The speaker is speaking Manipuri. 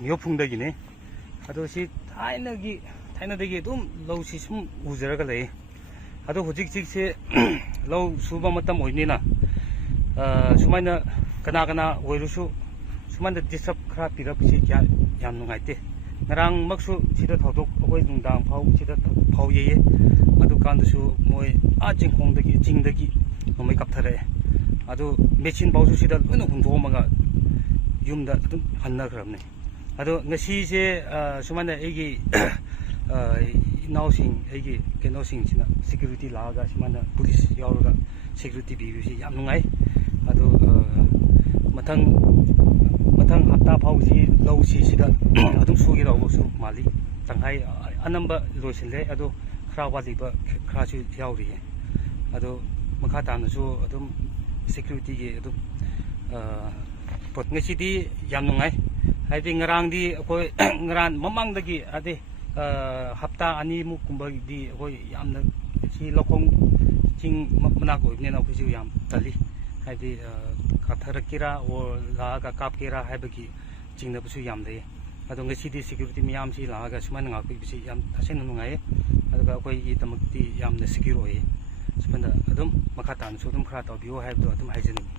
ꯃꯤꯌꯣꯐꯨꯡꯗꯒꯤꯅꯤ ꯑꯗꯣ ꯁꯤ ꯊꯥꯏꯅꯗꯒꯤ ꯑꯗꯨꯝ ꯂꯧꯁꯤ ꯁꯨꯝ ꯎꯖꯔꯒ ꯂꯩ ꯑꯗꯣ ꯍꯧꯖꯤꯛꯁꯦ ꯂꯧ ꯁꯨꯕ ꯃꯇꯝ ꯑꯣꯏꯕꯅꯤꯅ ꯁꯨꯃꯥꯏꯅ ꯀꯅꯥ ꯑꯣꯏꯔꯁꯨ ꯁꯨꯃꯥꯏꯅ ꯗꯤꯁꯇꯔꯕ ꯈꯔ ꯄꯤꯔꯛꯄꯁꯤ ꯌꯥꯝ ꯅꯨꯡꯉꯥꯏꯇꯦ ꯉꯔꯥꯡꯃꯛꯁꯨ ꯁꯤꯗ ꯊꯧꯗꯣꯛ ꯑꯩꯈꯣꯏ ꯅꯨꯡꯗꯥꯡ ꯐꯥꯎ ꯁꯤꯗ ꯐꯥꯎ ꯌꯩꯌꯦ ꯑꯗꯨꯀꯥꯟꯗꯁꯨ ꯃꯣꯏ ꯆꯤꯡꯗꯒꯤ ꯅꯣꯡꯃꯩ ꯀꯥꯞꯊꯔꯛꯑꯦ ꯑꯗꯨ ꯃꯦꯆꯤꯟ ꯐꯥꯎꯁꯨ ꯁꯤꯗ ꯂꯣꯏꯅ ꯍꯨꯟꯗꯣꯛꯑꯝꯃꯒ ꯌꯨꯝꯗ ꯑꯗꯨꯝ ꯍꯟꯅꯈ꯭ꯔꯕꯅꯤ ꯑꯗꯣ ꯉꯁꯤꯁꯦ ꯁꯨꯃꯥꯏꯅ ꯑꯩꯒꯤ ꯏꯅꯥꯎꯁꯤꯡ ꯑꯩꯒꯤ ꯀꯩꯅꯣꯁꯤꯡꯁꯤꯅ ꯁꯦꯀ꯭ꯌꯨꯔꯤꯇꯤ ꯂꯥꯛꯑꯒ ꯁꯨꯃꯥꯏꯅ ꯄꯨꯂꯤꯁ ꯌꯥꯎꯔꯒ ꯁꯦꯀ꯭ꯌꯨꯔꯤꯇꯤ ꯄꯤꯕꯁꯤ ꯌꯥꯝ ꯅꯨꯡꯉꯥꯏ ꯑꯗꯣ ꯃꯊꯪ ꯍꯞꯇꯥ ꯐꯥꯎꯕꯁꯤ ꯂꯧꯁꯤ ꯁꯤꯗ ꯑꯗꯨꯝ ꯁꯨꯒꯗꯧꯕꯁꯨ ꯃꯥꯜꯂꯤ ꯇꯪꯈꯥꯏ ꯑꯅꯝꯕ ꯂꯣꯏꯁꯤꯜꯂꯦ ꯑꯗꯣ ꯈꯔ ꯋꯥꯠꯂꯤꯕ ꯈꯔꯁꯨ ꯌꯥꯎꯔꯤꯌꯦ ꯑꯗꯣ ꯃꯈꯥ ꯇꯥꯅꯁꯨ ꯑꯗꯨꯝ ꯁꯦꯀ꯭ꯌꯨꯔꯤꯇꯤꯒꯤ ꯑꯗꯨꯝ ꯉꯁꯤꯗꯤ ꯌꯥꯝ ꯅꯨꯡꯉꯥꯏ ꯍꯥꯏꯗꯤ ꯉꯔꯥꯡꯗꯤ ꯑꯩꯈꯣꯏ ꯉꯔꯥꯡ ꯃꯃꯥꯡꯗꯒꯤ ꯍꯥꯏꯗꯤ ꯍꯞꯇꯥ ꯑꯅꯤꯃꯨꯛ ꯀꯨꯝꯕꯒꯤꯗꯤ ꯑꯩꯈꯣꯏ ꯌꯥꯝꯅ ꯁꯤ ꯂꯧꯈꯣꯡ ꯆꯤꯡ ꯃꯅꯥꯛ ꯑꯣꯏꯕꯅꯤꯅ ꯑꯩꯈꯣꯏꯁꯨ ꯌꯥꯝ ꯇꯜꯂꯤ ꯍꯥꯏꯗꯤ ꯀꯥꯞꯊꯔꯛꯀꯦꯔꯥ ꯑꯣꯔ ꯂꯥꯛꯑꯒ ꯀꯥꯞꯀꯦꯔꯥ ꯍꯥꯏꯕꯒꯤ ꯆꯤꯡꯅꯕꯁꯨ ꯌꯥꯝ ꯂꯩ ꯑꯗꯣ ꯉꯁꯤꯗꯤ ꯁꯦꯀ꯭ꯌꯨꯔꯤꯇꯤ ꯃꯌꯥꯝꯁꯤ ꯂꯥꯛꯑꯒ ꯁꯨꯃꯥꯏꯅ ꯉꯥꯛꯄꯤꯕꯁꯤ ꯌꯥꯝ ꯇꯁꯦꯡꯅ ꯅꯨꯡꯉꯥꯏꯌꯦ ꯑꯗꯨꯒ ꯑꯩꯈꯣꯏꯒꯤꯗꯃꯛꯇꯤ ꯌꯥꯝꯅ ꯁꯦꯀ꯭ꯌꯨꯔ ꯑꯣꯏꯌꯦ ꯁꯨꯃꯥꯏꯅ ꯑꯗꯨꯝ ꯃꯈꯥ ꯇꯥꯅꯁꯨ ꯑꯗꯨꯝ ꯈꯔ ꯇꯧꯕꯤꯌꯣ ꯍꯥꯏꯕꯗꯣ ꯑꯗꯨꯝ ꯍꯥꯏꯖꯅꯤꯡꯉꯤ